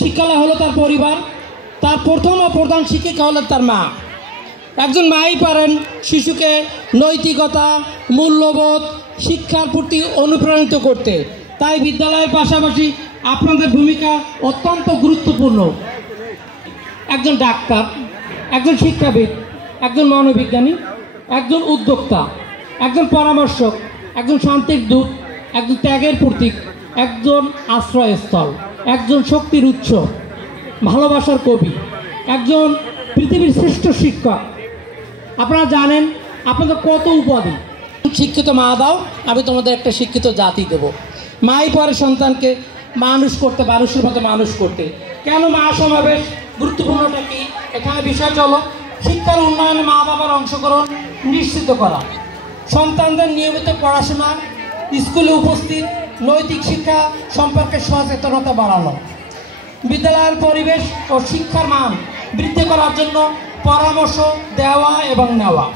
শিক্ষালয় হলো তার পরিবার, তার প্রথম ও প্রধান শিক্ষিকা হলেন তার মা। একজন মাই পারেন শিশুকে নৈতিকতা, মূল্যবোধ, শিক্ষার প্রতি অনুপ্রাণিত করতে। তাই বিদ্যালয়ের পাশাপাশি আপনাদের ভূমিকা অত্যন্ত গুরুত্বপূর্ণ। একজন ডাক্তার, একজন শিক্ষাবিদ, একজন মনোবিজ্ঞানী, একজন উদ্যোক্তা, একজন পরামর্শক, একজন শান্তির দূত, একজন ত্যাগের প্রতীক, একজন আশ্রয়স্থল, একজন শক্তির উৎস, ভালোবাসার কবি, একজন পৃথিবীর শ্রেষ্ঠ শিক্ষক। আপনারা জানেন আপনাদের কত উপাধি। শিক্ষিত মা দাও, আমি তোমাদের একটা শিক্ষিত জাতি দেব। মাই পরে সন্তানকে মানুষ করতে, মানুষের মতো মানুষ করতে। কেন মা সমাবেশ গুরুত্বপূর্ণটা কি? এখানে বিষয় চলো শিক্ষার উন্নয়নে মা বাবার অংশগ্রহণ নিশ্চিত করা, সন্তানদের নিয়মিত পড়াশোনা, স্কুলে উপস্থিত, নৈতিক শিক্ষা সম্পর্কে সচেতনতা বাড়ানো, বিদ্যালয়ের পরিবেশ ও শিক্ষার মান বৃদ্ধি করার জন্য পরামর্শ দেওয়া এবং নেওয়া।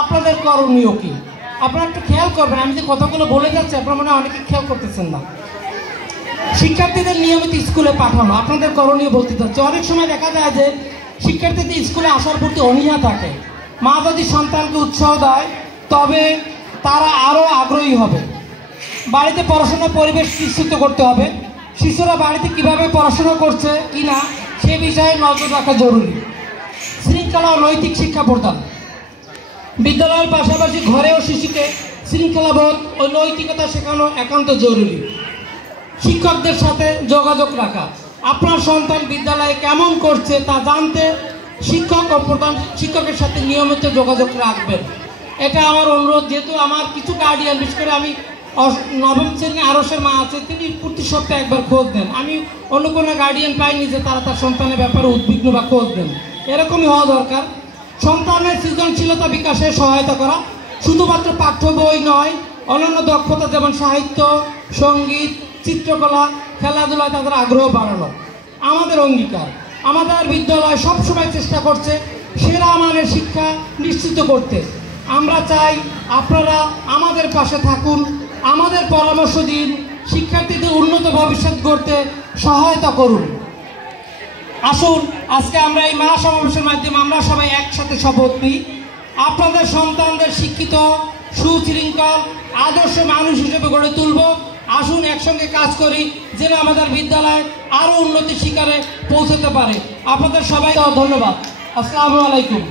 আপনাদের করণীয় কি? আপনারা একটু খেয়াল করবেন, আমি যে কথাগুলো বলে যাচ্ছি আপনারা মনে হয় অনেকে খেয়াল করতেছেন না। শিক্ষার্থীদের নিয়মিত স্কুলে পাঠানো আপনাদের করণীয় বলতে যাচ্ছে। অনেক সময় দেখা যায় যে শিক্ষার্থীদের স্কুলে আসার প্রতি অনীহা থাকে। মা যদি সন্তানকে উৎসাহ দেয় তবে তারা আরও আগ্রহী হবে। বাড়িতে পড়াশোনার পরিবেশ নিশ্চিত করতে হবে। শিশুরা বাড়িতে কিভাবে পড়াশোনা করছে কি না সে বিষয়ে নজর রাখা জরুরি। শৃঙ্খলা ও নৈতিক শিক্ষা প্রদান, বিদ্যালয়ের পাশাপাশি ঘরেও শিশুকে শৃঙ্খলাবোধ ও নৈতিকতা শেখানো একান্ত জরুরি। শিক্ষকদের সাথে যোগাযোগ রাখা, আপনার সন্তান বিদ্যালয়ে কেমন করছে তা জানতে শিক্ষক ও প্রধান শিক্ষকের সাথে নিয়মিত যোগাযোগ রাখবেন। এটা আমার অনুরোধ। যেহেতু আমার কিছু গার্ডিয়ান, বিশেষ করে আমি নবম শ্রেণী আরসের মা আছে, তিনি প্রতি সপ্তাহে একবার খোঁজ দেন। আমি অন্য কোনো গার্ডিয়ান পাইনি যে তারা তার সন্তানের ব্যাপারে উদ্বিগ্ন বা খোঁজ দেন। এরকমই হওয়া দরকার। সন্তানের সৃজনশীলতা বিকাশে সহায়তা করা, শুধুমাত্র পাঠ্য বই নয়, অন্যান্য দক্ষতা যেমন সাহিত্য, সঙ্গীত, চিত্রকলা, খেলাধুলায় তাদের আগ্রহ বাড়ানো। আমাদের অঙ্গীকার, আমাদের বিদ্যালয় সবসময় চেষ্টা করছে সেরা মানের শিক্ষা নিশ্চিত করতে। আমরা চাই আপনারা আমাদের পাশে থাকুন, আমাদের পরামর্শ দিন, শিক্ষার্থীদের উন্নত ভবিষ্যৎ গড়তে সহায়তা করুন। আসুন আজকে আমরা এই মহা সমাবেশের মাধ্যমে আমরা সবাই একসাথে শপথ নিই, আপনাদের সন্তানদের শিক্ষিত, সুশৃঙ্খল, আদর্শ মানুষ হিসেবে গড়ে তুলব। আসুন একসঙ্গে কাজ করি যেন আমাদের বিদ্যালয় আরও উন্নতির শিখরে পৌঁছতে পারে। আপনাদের সবাইকে ধন্যবাদ। আসসালামু আলাইকুম।